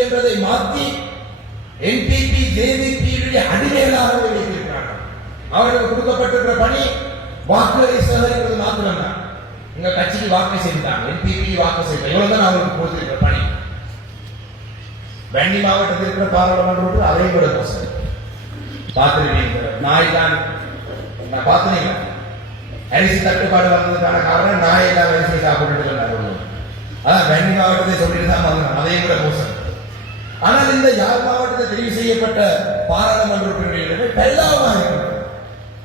என்பதை மாற்றி என்பிபி ஜேவிபியுடைய அடிமைகளாக வைத்திருக்கிறார்கள். அவர்களுக்கு கொடுக்கப்பட்டிருக்கிற பணி வாக்குகளை சேகரிப்பது மாத்திரம்தான். எங்க கட்சிக்கு வாக்கு செய்தாங்க, என்பிபி வாக்கு செய்தாங்க, இவ்வளவுதான் அவர்களுக்கு கொடுத்திருக்கிற பணி. வன்னி மாவட்டத்தில் இருக்கிற பாராளுமன்ற அதை விட மோசம். பார்த்துருவீங்க, நாய் தான் பார்த்தீங்களா? அரிசி தட்டுப்பாடு வந்ததுக்கான காரணம் நாயை தான் அரிசி சாப்பிட்டு. அதான் வன்னி மாவட்டத்தை சொல்லிட்டு தான் வந்தாங்க, அதையும் விட மோசம். ஆனால் இந்த யாழ் மாவட்டத்தில் தெரிவு செய்யப்பட்ட பாராளுமன்ற உறுப்பினர்கள் பெல்லாமாக இருக்கிறது.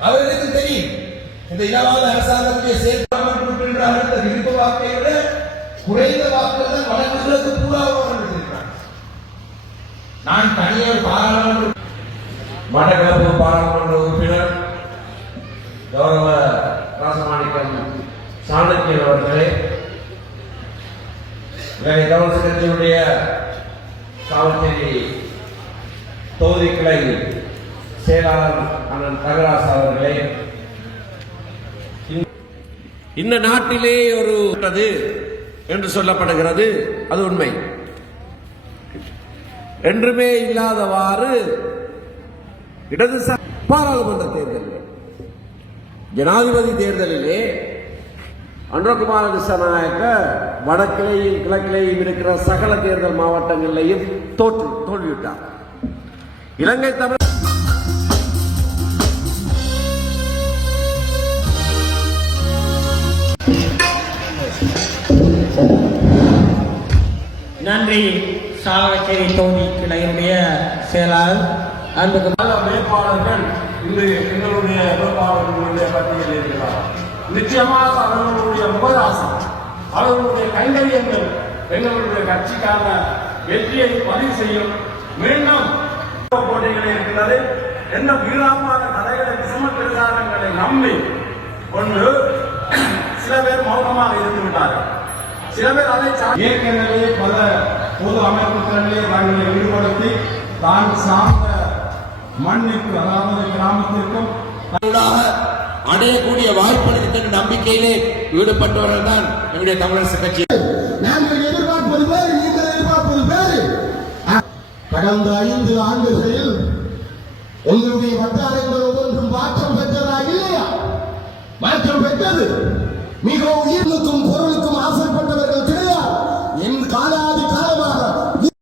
அவர்களுக்கு தெரியும் இந்த இனவாத அரசாங்கத்துடைய செயல்பாடு அடுத்த விருப்ப வாக்கை விட குறைந்த வாக்குகள் தான் வழக்குகளுக்கு பூராக இருக்கிறார். நான் தனியார் பாராளுமன்ற மட்டக்களப்பு பாராளுமன்ற உறுப்பினர் கௌரவ ராசமாணிக்கம் சாணக்கியன் அவர்களே, தமிழ் கட்சியுடைய காவல்துறை தொகுதி கிளை செயலாளர் அண்ணன் தகராஸ் அவர்களே, இந்த நாட்டிலே ஒரு என்று சொல்லப்படுகிறது, அது உண்மை. என்றுமே இல்லாதவாறு இடதுசாரி பாராளுமன்ற தேர்தலில், ஜனாதிபதி தேர்தலிலே அனுரகுமார திசாநாயக்க வடக்கிலேயும் கிழக்கிலேயும் இருக்கிற சகல தேர்தல் மாவட்டங்களிலேயும் தோல்விவிட்டார். இலங்கை தமிழ் நன்றி. சாவச்சேரி தொகுதி கிளையினுடைய செயலாளர் அன்புக்கு நல்ல வேட்பாளர்கள் இன்று எங்களுடைய வேட்பாளர்களுடைய பட்டியலில் இருக்கிறார். நிச்சயமாக அவர்களுடைய முகராசம், அவர்களுடைய கைங்கரியங்கள் எங்களுடைய கட்சிக்கான வெற்றியை பதிவு செய்யும். மீண்டும் போட்டிகளே இருக்கிறது. என்ன வீராமான கதைகளை சுமத்திரங்களை நம்பி கொண்டு சில பேர் மௌனமாக இருந்து விட்டார்கள். சில பேர் அதை ஏற்கனவே பல பொது அமைப்புகளிலே தங்களை ஈடுபடுத்தி தான் சார்ந்த மண்ணிற்கு, அதாவது கிராமத்திற்கும் அடையக்கூடிய வாய்ப்பு நம்பிக்கையிலே ஈடுபட்டவர்கள் தான் எங்களுடைய தமிழரசு கட்சி. நாங்கள் எதிர்பார்ப்பது வேறு, நீங்கள் எதிர்பார்ப்பது வேறு. கடந்த 5 ஆண்டுகளில் உங்களுடைய வட்டாரங்கள் ஒவ்வொன்றும் மாற்றம் பெற்றதா இல்லையா? மாற்றம் பெற்றது. மிக உயர்ந்த